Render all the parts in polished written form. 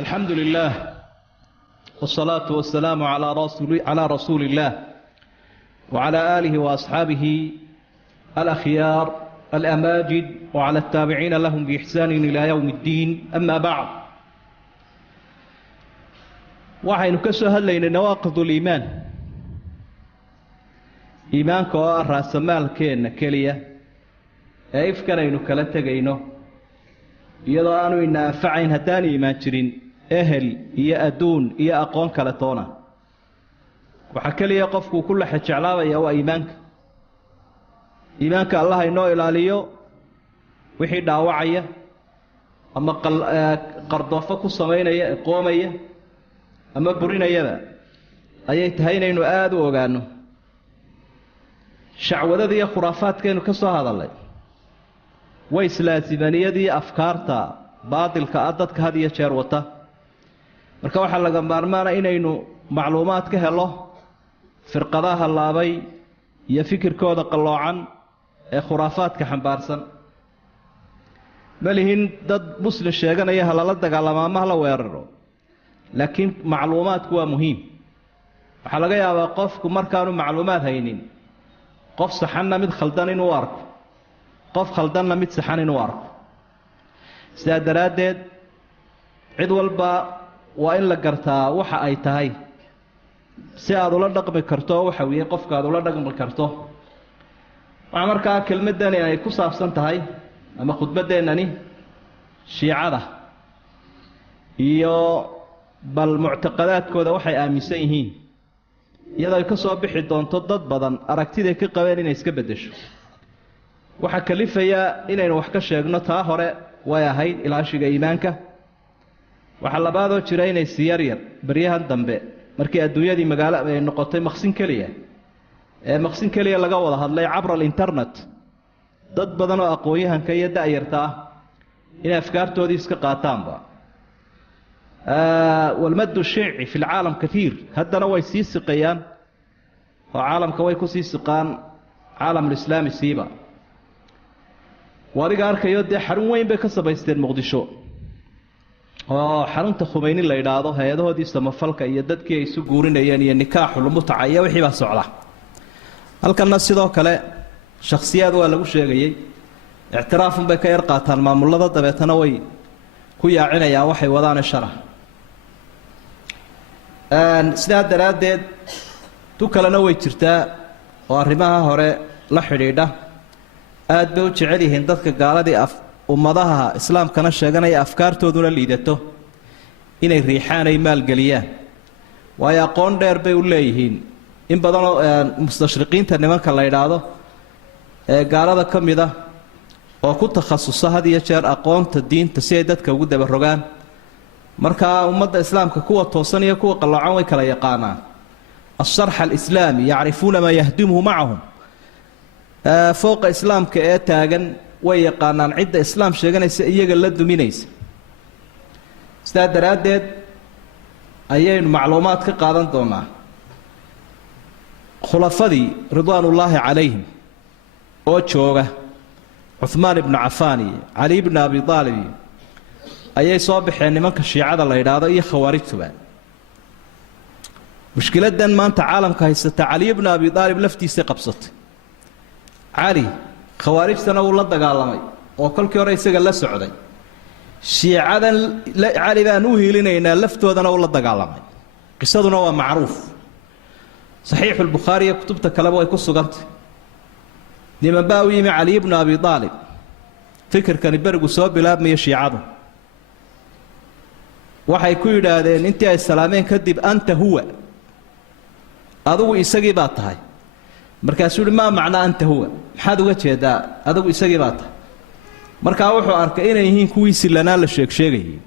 الحمد لله والصلاة والسلام على رسول الله وعلى آله وأصحابه الأخيار الأماجد وعلى التابعين لهم بإحسان إلى يوم الدين. أما بعد، waxaynu ka soo hadlaynay nawaaqidul iimaan. iimaanka oo ah raasamaalkeena keliya ee ifkanaynu kala tegayno iyadoo aanu ina anfacayn haddaan iimaan jirin ehel iyo adduun iyo aqoon kale toona. waxa keliya qofku ku la jeclaabaya waa iimaanka. iimaanka allah inoo ilaaliyo wixii dhaawacaya ama qardoofo ku samaynaya qoomaya ama burinayada ayay tahay inaynu aada u ogaano. shacwadada iyo khuraafaadkeenu ka soo hadalay way islaasimaniyadii afkaarta baadilka ah dadka had iyo jeer wata. marka waxaa laga maarmaana inaynu macluumaad ka helo firqadaha laabay iyo fikirkooda qalloocan ee khuraafaadka xambaarsan. malihin dad muslim sheeganaya halala dagaalama ama hala weeraro, laakiin macluumaadku waa muhiim. waxaa laga yaabaa qofku markaanu macluumaad haynin qof saxanna mid khaldan inuu arko, qof khaldanna mid saxan inuu arko. sidaa daraaddeed cid walba waa in la gartaa waxa ay tahay si aada ula dhaqmi karto waxa weeye qofka aada ula dhaqmi karto. waxaa markaa kelmaddani ay ku saabsan tahay ama khudbadeennani shiicada iyo bal muctaqadaadkooda waxay aaminsan yihiin, iyadoo ay ka soo bixi doonto dad badan aragtiday ka qabeen inay iska beddesho. waxaa kalifaya inaynu wax ka sheegno taa hore way ahayd ilaashiga iimaanka. waxaa labaadoo jira inay si yaryar baryahan dambe markii adduunyadii magaalo ay noqotay maqsin keliya maqsin keliya laga wada hadlay cabra alinternet, dad badan oo aqoon-yahanka iyo da-yarta ah inay afkaartoodii iska qaataanba. walmaddu shiici fi lcaalam kaiir, haddana way sii siqayaan oo caalamka way kusii siqaan caalamulislaami siiba. adiga arkayo dee xarun weyn bay ka samaysteen muqdisho oo xarunta khumeyni la yidhaahdo. hay-adahoodii samafalka iyo dadkii ay isu guurinayeen iyo nikaaxulmutaca iyo wixii baa socda. halkanna sidoo kale shakhsiyaad waa lagu sheegayey, ictiraafunbay ka yar qaataan maamulada, dabeetana way ku yaacinayaan waxay wadaane shara. sidaa daraaddeed tu kalena way jirtaa oo arrimaha hore la xidhiidha. aad bay u jecel yihiin dadka gaaladii ummadaha islaamkana sheeganaya afkaartooduna liidato inay riixaan ay maalgeliyaan, waayo aqoon dheer bay u leeyihiin. in badanoo mustashriqiinta nimanka la yidhaahdo ee gaalada ka mid ah oo ku takhasusa had iyo jeer aqoonta diinta si ay dadka ugu dabarogaan. markaa ummadda islaamka kuwa toosan iyo kuwa qalloocan way kala yaqaanaan. asharx alislaami yacrifuuna maa yahdimuhu macahum. fooqa islaamka ee taagan way yaqaanaan cidda islaam sheeganaysa iyaga la duminaysa. sidaa daraaddeed ayaynu macluumaad ka qaadan doonaa khulafadii ridwaanullaahi calayhim oo jooga cuhmaan ibnu cafaan iyo cali ibnu abi aalib iyo ayay soo baxeen nimanka shiicada la yidhaahdo iyo khawaarijtuba. mushkiladan maanta caalamka haysata cali ibnu abi aalib laftiisay qabsatay. cali khawaarijtana wuu la dagaalamay oo kolkii hore isaga la socday. shiicadan cali baan u hiilinaynaa laftoodana uu la dagaalamay. qisaduna waa macruuf, saxiixu lbukhaari iyo kutubta kaleba way ku sugantay. niman baa u yimi cali ibnu abi aalib, fikirkani berigu soo bilaabmaya shiicadu. waxay ku yidhaahdeen intii ay salaameen kadib, anta huwa, adigu isagii baa tahay. markaasuu yihi maa macnaa anta huwa, maxaad uga jeedaa adigu isagii baa tahay? markaa wuxuu arkay inay yihiin kuwii silanaa la sheegsheegayay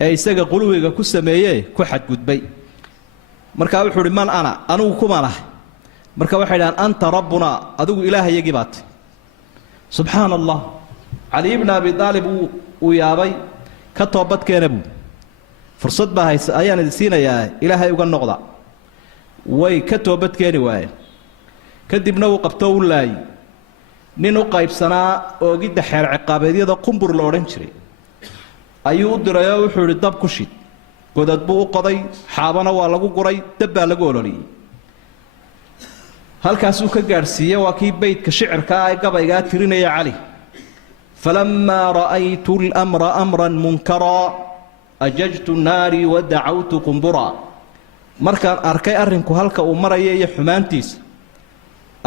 ee isaga quluwiga ku sameeyee ku xadgudbay. markaa wuxuu uhi man ana, anigu kuma lahay. marka waxay dhahaan anta rabbunaa, adigu ilaahayagii baa tahay. subxaana allah. cali ibnu abi aalib uu yaabay, ka toobadkeena buu, fursad baa haysa ayaan idin siinayaa, ilaahay uga noqda. way ka toobadkeeni waayeen. kadibna uu qabto u laayay nin u qaybsanaa oogidda xeer ciqaabeedyada qumbur la odhan jiray ayuu u diray oo wuxuu idhi dab ku shid godad buu u qoday xaabana waa lagu guray dab baa lagu ololiyey halkaasuu ka gaadhsiiyey waa kii beydka shicirka ah ee gabaygaa tirinaya cali falamaa ra'aytu lamra amran munkaraa ajajtu naarii wa dacawtu qumburaa markaan arkay arrinku halka uu maraya iyo xumaantiisa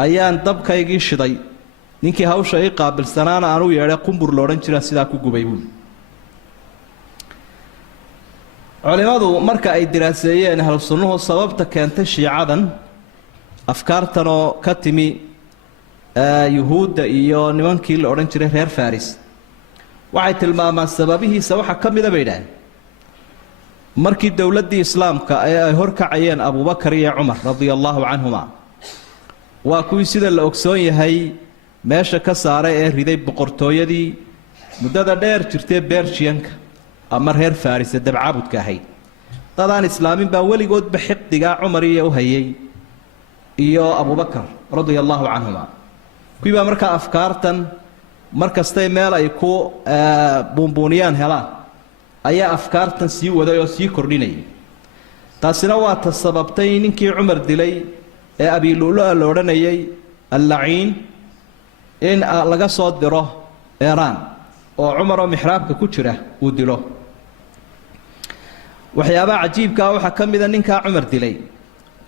ayaan dabkaygii shiday ninkii hawsha ii qaabilsanaana aan u yeedhay qumbur loodhan jiraa sidaa ku gubay buuli culimmadu marka ay diraaseeyeen ahlu sunnuhu sababta keentay shiicadan afkaartan oo ka timi yuhuudda iyo nimankii la odhan jiray reer faris waxay tilmaamaan sababihiisa waxaa ka mida bay idhaaheen markii dowladdii islaamka ee ay horkacayeen abubakar iyo cumar radia allaahu canhuma waa kuwii sida la ogsoon yahay meesha ka saaray ee riday boqortooyadii muddada dheer jirtee bershiyanka ama reer faris ee dabcaabudka ahayd dadaan islaamin baa weligoodba xiqdigaa cumar iyo u hayay iyo abubakar radia allaahu canhuma kuwii baa markaa afkaartan mar kastay meel ay ku buunbuuniyaan helaan ayaa afkaartan sii waday oo sii kordhinayay taasina waa ta sababtay ninkii cumar dilay ee abiilulu-a la odhanayay allaciin in laga soo diro eeraan oo cumaroo mixraabka ku jira uu dilo waxyaabaha cajiibkaa waxaa ka mida ninkaa cumar dilay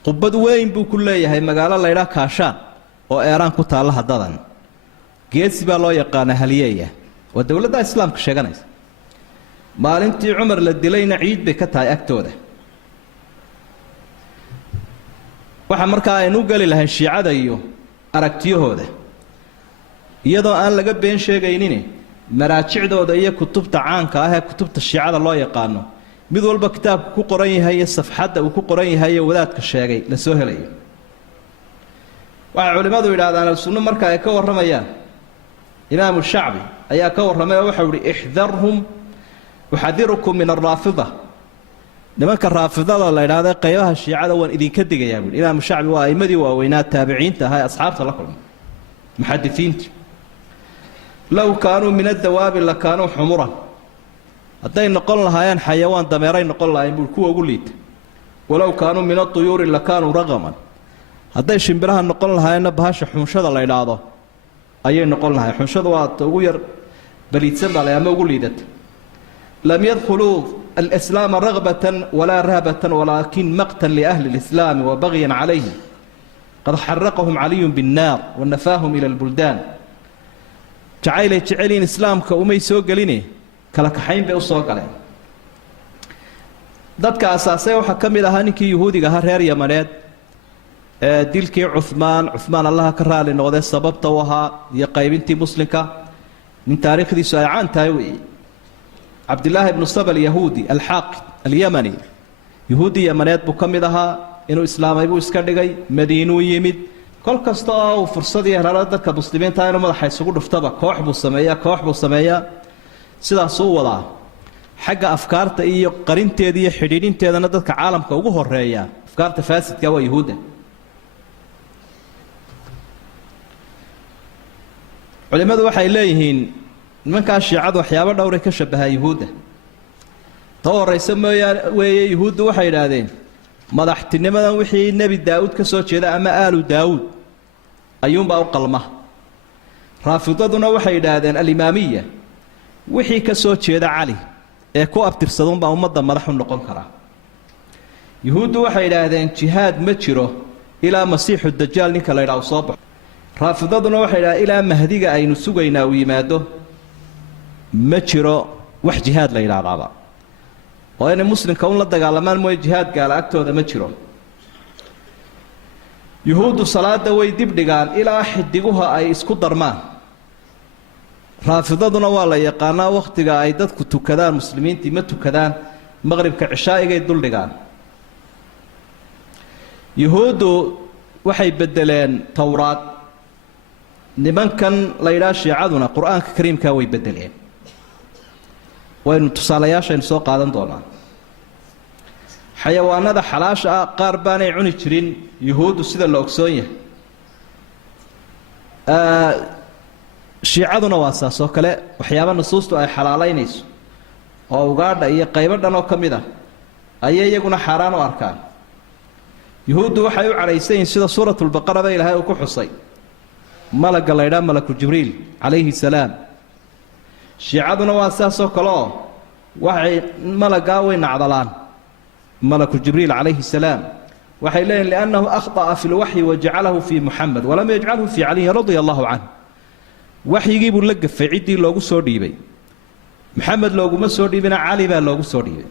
qubbad weyn buu ku leeyahay magaalo laydhaa kaashaan oo eeraan ku taalla haddadan geesi baa loo yaqaana haliyeeya waa dowladda islaamka sheeganaysa maalintii cumar la dilayna ciid bay ka tahay agtooda waxa markaa aynu u geli lahayn shiicada iyo aragtiyahooda iyadoo aan laga been sheegaynin maraajicdooda iyo kutubta caanka ah ee kutubta shiicada loo yaqaano mid walba kitaabku ku qoran yahay iyo safxadda uu ku qoran yahay iyo wadaadka sheegay la soo helayo waxay culimmadu yidhahdaan al-sunno marka ay ka warramayaan imaamu shacbi ayaa ka warramay oo waxau ihi ixdarhum uxadirukum min alraafida nimanka raafidada la idhaahda qaybaha shiicada waan idinka digayaa buui imaamu shacbi waa a'imadii waaweynaa taabiciinta ahaa ee asxaabta la kulmay muxadisiinta low kaanuu min addawaabi la kaanuu xumuran hadday noqon lahaayeen xayawaan dameeray noqon lahaayeen buui kuwa ugu liita walow kaanuu min aduyuuri la kaanuu raqaman hadday shimbiraha noqon lahaayeenna bahasha xunshada la idhaahdo ayay noqon lahayen xunshada waa ta ugu yar baliidsan baa la ama ugu liidata lam yadkhuluu alislaama ragbatan walaa rahbatan walaakin maqtan liahli lislaami wa bagyan calayhim qad xaraqahum caliyun binnaar wa nafaahum ila lbuldaan jacaylay jeceliin islaamka umay soo geline kala kaxayn bay u soo galeen dadka asaasay waxaa ka mid ahaa ninkii yuhuudiga ahaa reer yamaneed ee dilkii cumaan allaha ka raali noqdee sababta u ahaa iyo qaybintii muslimka nin taariikhdiisu ay caan tahay weeye cabdillaahi ibnu saba alyahuudi alxaaqid alyamani yuhuudi yamaneed buu ka mid ahaa inuu islaamay buu iska dhigay madiinuu yimid kol kasta oo uu fursadii helalo dadka muslimiinta inuu madaxa isugu dhuftaba koox buu sameeyaa sidaasuu wadaa xagga afkaarta iyo qarinteeda iyo xidhiidhinteedana dadka caalamka ugu horeeya afkaarta faasidka waa yuhuudda culimmadu waxay leeyihiin nimankaa shiicadu waxyaabo dhowray ka shabahaa yuhuudda ta horaysa mooyaane weeye yuhuuddu waxay idhaahdeen madaxtinimadan wixii nebi daa'uud ka soo jeeda ama aalu daawuud ayuunbaa u qalma raafidaduna waxay idhaahdeen alimaamiya wixii ka soo jeeda cali ee ku abtirsadunbaa ummadda madax u noqon karaa yuhuuddu waxay idhaahdeen jihaad ma jiro ilaa masiixu dajaal ninka la ydhaha u soo baxo raafidaduna waxay idhahdeen ilaa mahdiga aynu sugaynaa uu yimaado ma jiro wax jihaad la yidhaahdaaba oo inay muslimka un la dagaalamaan mooye jihaad gaala agtooda ma jiro yuhuuddu salaada way dib dhigaan ilaa xidiguha ay isku darmaan raafidaduna waa la yaqaanaa wakhtiga ay dadku tukadaan muslimiintii ma tukadaan maqribka cishaa'igay duldhigaan yuhuuddu waxay beddeleen towraad nimankan la yidhaha shiicaduna qur-aanka kariimkaa way beddeleen waynu tusaalayaashaynu soo qaadan doonaa xayawaanada xalaasha ah qaar baanay cuni jirin yuhuuddu sida la ogsoon yahay shiicaduna waa saas oo kale waxyaaba nusuustu ay xalaalaynayso oo ugaadha iyo qaybo dhan oo ka mid ah ayay iyaguna xaaraan u arkaan yuhuuddu waxay u cadhaysayiin sida suuratulbaqara ba ilaahay uu ku xusay malagga la ydhaha malaku jibriil calayhi salaam shiicaduna waa sidaasoo kale oo waxay malaggaa way nacdalaan malaku jibriil calayhi salaam waxay leeyihin liannahu akhطa'a fi lwaxyi wajacalahu fii muxamed walam yajcalhu fii caliyin radia allahu canh waxyigii buu la gafay ciddii loogu soo dhiibay maxamed looguma soo dhiibina cali baa loogu soo dhiibay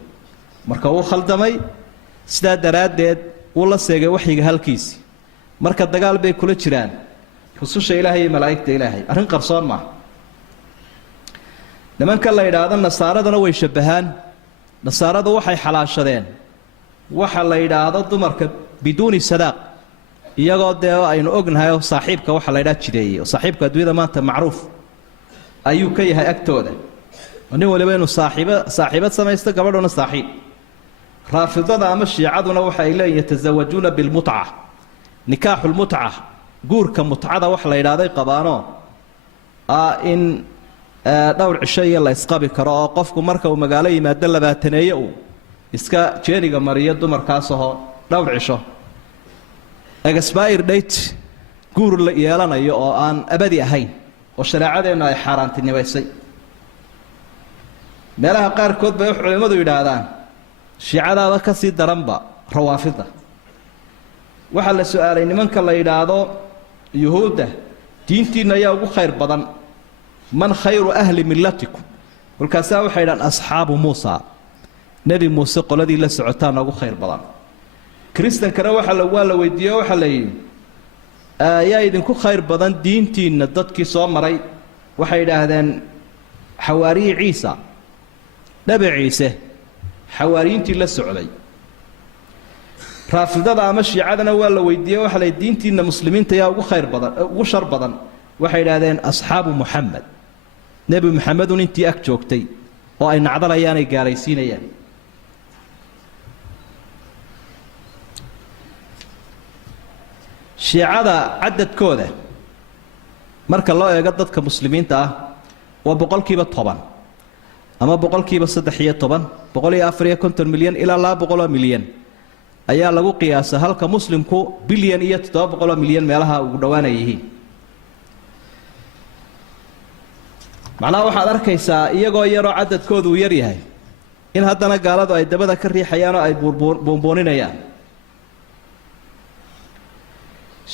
marka wuu khaldamay sidaa daraaddeed wuu la seegay waxyiga halkiisii marka dagaal bay kula jiraan rususha ilaahay iyo malaa'igta ilaahay arrin qarsoon maaha nimanka la yidhaahdo nasaaradana way shabbahaan nasaaradu waxay xalaashadeen waxa la yidhaahdo dumarka biduuni sadaaq iyagoo dee aynu ognahay oo saaxiibka waxa la ydhaha jideeyey oo saaxiibka adduunyada maanta macruuf ayuu ka yahay agtooda oo nin waliba inuu saaxiibad samaysto gabadhuna saaxiib raafidada ama shiicaduna waxa ay leeyihin yatasawajuuna bilmutca nikaaxulmutca guurka mutcada wax la yidhaahday qabaanoo in dhowr cisho iyo la isqabi karo oo qofku marka uu magaalo yimaado labaataneeye uu iska jeeniga mariyo dumarkaasahoo dhowr cisho expire date guur la yeelanayo oo aan abadi ahayn oo shareecadeennu ay xaaraantinimaysay meelaha qaarkood bay wax culimmadu yidhaahdaan shiicadaaba ka sii daranba rawaafida waxaa la su-aalay nimanka la yidhaahdo yuhuudda diintiinna ayaa ugu khayr badan man khayru ahli millatikum kolkaasaa waxay idhahaan asxaabu muusa nebi muuse qoladii la socotaana ugu khayr badan kiristankana waa la weydiiye waxaa la yidhi yaa idinku khayr badan diintiinna dadkii soo maray waxay yidhaahdeen xawaariyi ciisa nebi ciise xawaariyiintii la socday raafidada ama shiicadana waa la weydiiye waxaa la yidhi diintiinna muslimiinta yaa ugu khayr badan ugu shar badan waxay yidhaahdeen asxaabu muxamed nebi muxamedun intii ag joogtay oo ay nacdalayaan ay gaaraysiinayaan shiicada cadadkooda marka loo eego dadka muslimiinta ah waa 10% ama 13%, 154 milyan ilaa 200 milyan ayaa lagu qiyaasa halka muslimku bilyan iyo 700 milyan meelaha ugu dhawaanay yihiin macnaha waxaad arkaysaa iyagoo yaroo cadadkoodu uu yar yahay in haddana gaaladu ay dabada ka riixayaan oo ay buunbuuninayaan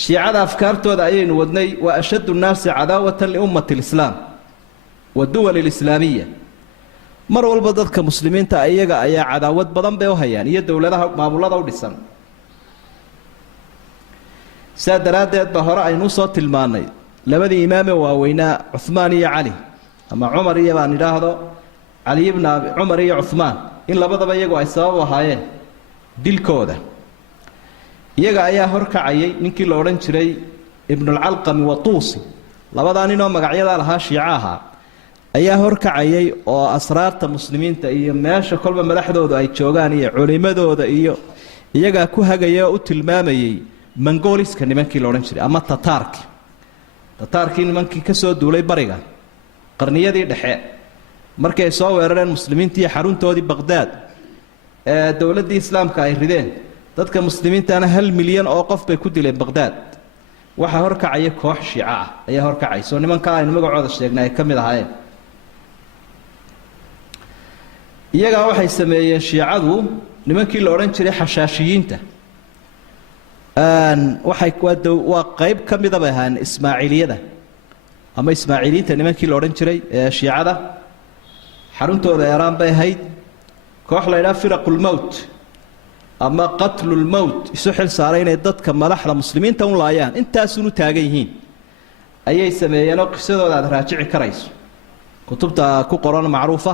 shiicada afkaartooda ayaynu wadnay waa ashaddu nnaasi cadaawatan liummati lislaam waduwali lislaamiya mar walba dadka muslimiinta iyaga ayaa cadaawad badan bay u hayaan iyo dowladaha maamulada u dhisan sidaa daraaddeed ba hore aynuu soo tilmaannay labadii imaamee waaweynaa cuhmaan iyo cali ama cumar iyo baan idhaahdo cali ibna cumar iyo cuhmaan in labadaba iyagu ay sabab u ahaayeen dilkooda iyaga ayaa horkacayay ninkii la odhan jiray ibnulcalqami wa tuusi labadaa ninoo magacyadaa lahaa shiico ahaa ayaa horkacayay oo asraarta muslimiinta iyo meesha kolba madaxdoodu ay joogaan iyo culimadooda iyo iyagaa ku hagaya oo u tilmaamayay mangooliska nimankii la odhan jiray ama tataarkii nimankii ka soo duulay bariga qarniyadii dhexe markii ay soo weerareen muslimiintii iyo xaruntoodii baqhdaad ee dowladdii islaamka ay rideen dadka muslimiintana 1 milyan oo qof bay ku dileen baqhdaad waxaa horkacaya koox shiico ah ayaa horkacaysa oo nimankaa aynu magacooda sheegnay ay ka mid ahaayeen iyagaa waxay sameeyeen shiicadu nimankii la odhan jiray xashaashiyiinta waa qayb ka mida bay ahaayeen ismaaciiliyada ama ismaaciiliyiinta nimankii la odhan jiray ee shiicada xaruntooda eeraan bay ahayd koox la ydhaha firaqulmowt ama qatlulmowt isu xil saaray inay dadka madaxda muslimiinta u laayaan intaasunu taagan yihiin ayay sameeyeenoo qisadooda aad raajici karayso kutubta ku qoran macruufa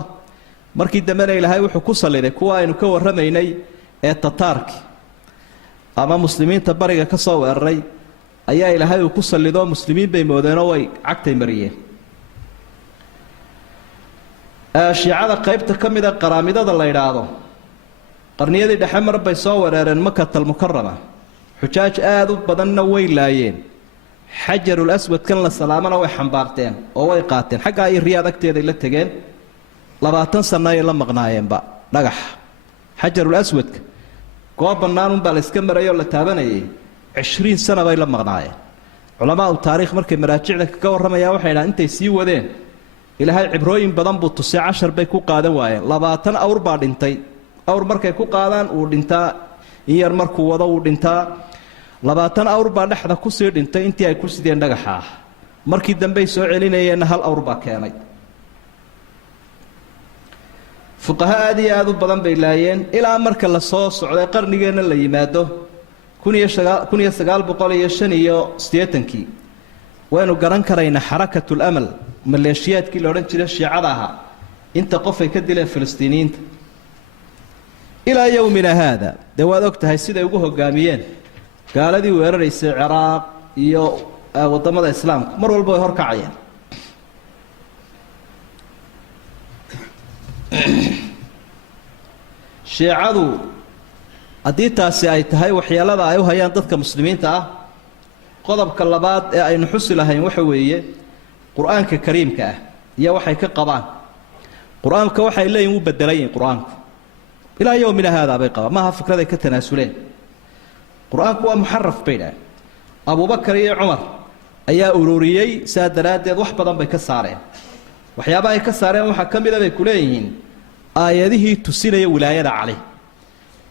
markii dambena ilaahay wuxuu ku salliday kuwa aynu ka warramaynay ee tataarki ama muslimiinta bariga ka soo weeraray ayaa ilaahay uu ku sallidoo muslimiin bay moodeenoo way cagtay mariyeen shiicada qaybta ka mida qaraamidada la yidhaahdo qarniyadii dhexe mar bay soo wereereen makatal mukarama xujaaj aad u badanna way laayeen xajarul aswadkan la salaamana way xambaarteen oo way qaateen xaggaa iyo riyaad agteeday la tegeen 20 sano ay la maqnaayeenba dhagax xajarul aswadka goob bannaan unbaa la iska marayoo la taabanayay 20 sano bay la maqnaayeen culamaadu taariikh markay maraajicda kaga warramayaan waxay dhahaan intay sii wadeen ilaahay cibrooyin badan buu tusay 10 bay ku qaadan waayeen 20 awr baa dhintay awr markay ku qaadaan uu dhintaa in yar markuu wado uu dhintaa 20 awr baa dhexda ku sii dhintay intii ay ku sideen dhagaxa markii dambe soo celinayeen hal awr baa keenay fuqaha aad u badan bay laayeen ilaa marka la soo socday qarnigeena la yimaado 1985 waynu garan karaynaa xarakatul amal maleeshiyaadkii la odhan jiray shiicada ahaa inta qof ay ka dileen filistiiniyiinta ilaa yowmina haada dee waad og tahay siday ugu hogaamiyeen gaaladii weeraraysay ciraaq iyo wadamada islaamka mar walba way horkacayeen shiicadu haddii taasi ay tahay waxyeelada ay u hayaan dadka muslimiinta ah qodobka labaad ee aynu xusi lahayn waxa weeye qur-aanka kariimka ah iyo waxay ka qabaan qur-aanka waxay leeyihiin wuu bedelayin qur-aanku ilaa yowmina haadaa bay qabaan maaha fikraday ka tanaasuleen qur-aanku waa muxaraf bay dhahay abubakar iyo cumar ayaa ururiyey saa daraaddeed wax badan bay ka saareen waxyaabaha ay ka saareen waxaa ka mida bay ku leeyihiin aayadihii tusinaya wilaayada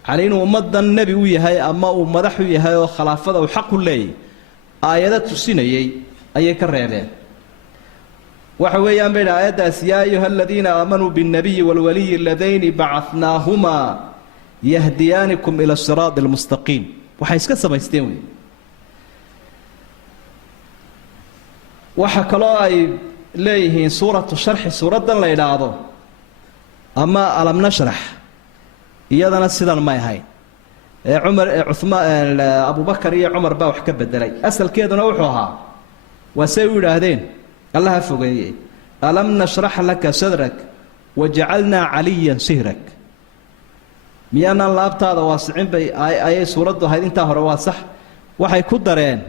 cali inuu ummaddan nebi u yahay ama uu madax u yahay oo khilaafada uu xaq u leeyahy aayado tusinayay ayay ka reebeen waxa weeyaan bay dhahay aayaddaas yaa ayuha aladiina aamanuu biاnnabiyi waalwaliyi aladayni bacadnaahumaa yahdiyaanikum ila siraadi almustaqiim waxay iska samaysteen wey waxa kaloo ay leeyihiin suuratu sharxi suuraddan la idhaahdo ama alam nashrax iyadana sidan may ahayn cumar cuthmaan abubakar iyo cumar baa wax ka bedelay asalkeeduna wuxuu ahaa waa say u yidhaahdeen allaha fogeeyey alam nashrax laka sadrak wajacalnaa caliyan sihrak miyaanaan laabtaada waasicin bay ayay suuraddu ahayd intaa hore waa sax waxay ku dareen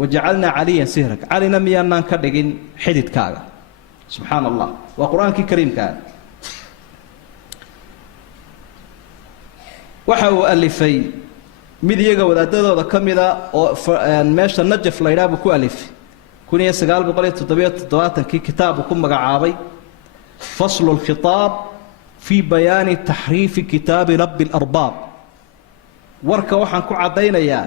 wajacalnaa caliyan sihrak calina miyaanaan ka dhigin xididkaaga subxaana allah waa qur-aankii kariimkaa waxa uu alifay mid iyaga wadaadadooda ka mida oo meesha najaf la yidhaha buu ku alifay 1977 kitaabu ku magacaabay faslu lkhitaab fii bayaani taxriifi kitaabi rabbi اlarbaab warka waxaan ku caddaynayaa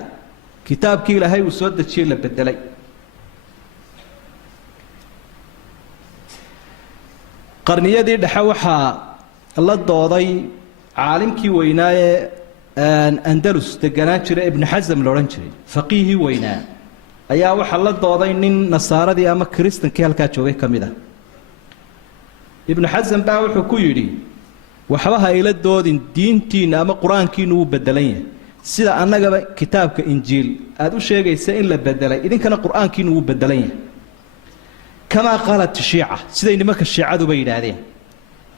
kitaabkii ilaahay uu soo dejiyey la bedelay qarniyadii dhexe waxaa la dooday caalimkii weynaaye andalus deganaan jiray ibnu xasam la odhan jiray faqiihii weynaa ayaa waxaa la dooday nin nasaaradii ama kiristankii halkaa joogay ka mid ah ibnu xasam baa wuxuu ku yidhi waxba ha ila doodin diintiinna ama qur-aankiinu wuu bedelan yahay sida annagaba kitaabka injiil aada u sheegaysa in la bedelay idinkana qur-aankiinu wuu bedelan yahay kamaa qaalat shiica siday nimanka shiicaduba yidhaahdeen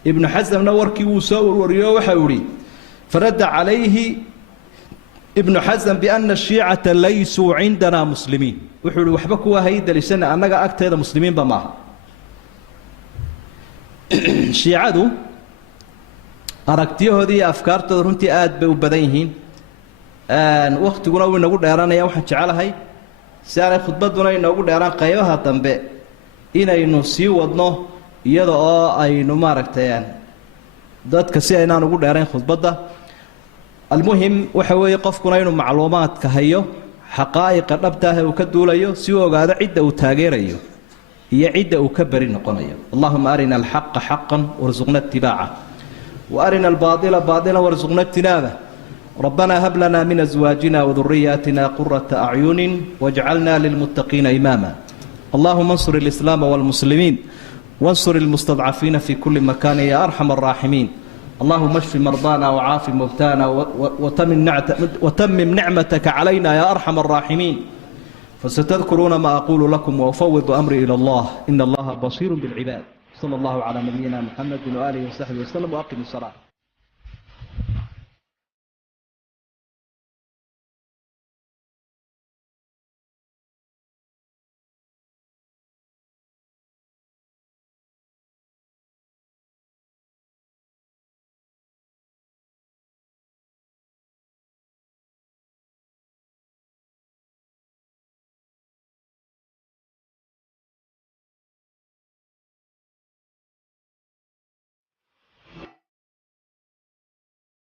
ibnu xasamna warkii wuu soo warwariyo waxau ihi faradda calayhi ibnu xasam biana ashiicata laysuu cindana muslimiin wuxuu ihi waxba kuwa hay daliishana annaga agteeda muslimiinba maaha shiicadu aragtiyahoodii iyo afkaartooda runtii aad bay u badan yihiin waktiguna wuu inagu dheeranaya waxaan jecelahay si aanay khudbadduna inoogu dheeraan qaybaha dambe inaynu sii wadno iyada oo aynu maaragtay dadka si aynaan ugu dheerayn khudbadda almuhim waxa weeye qofkuna inuu macluumaadka hayo xaqaa'iqa dhabta ah uu ka duulayo si uu ogaado cidda uu taageerayo iyo cidda uu ka bari noqonayo allahuma arina alxaqa xaqan warzuqna itibaaca وأرنا الباطل باطلا وارزقنا اجتنابه ربنا هب لنا من أزواجنا وذرياتنا قرة أعين واجعلنا للمتقين إماما اللهم انصر الإسلام والمسلمين وانصر المستضعفين في كل مكان يا أرحم الراحمين اللهم اشف مرضانا وعاف مبتانا وتمم نعمتك علينا يا أرحم الراحمين فستذكرون ما أقول لكم وأفوض أمري إلى الله إن الله بصير بالعباد صلى الله على نبينا محمد وآله وصحبه وسلم وأقم الصلاة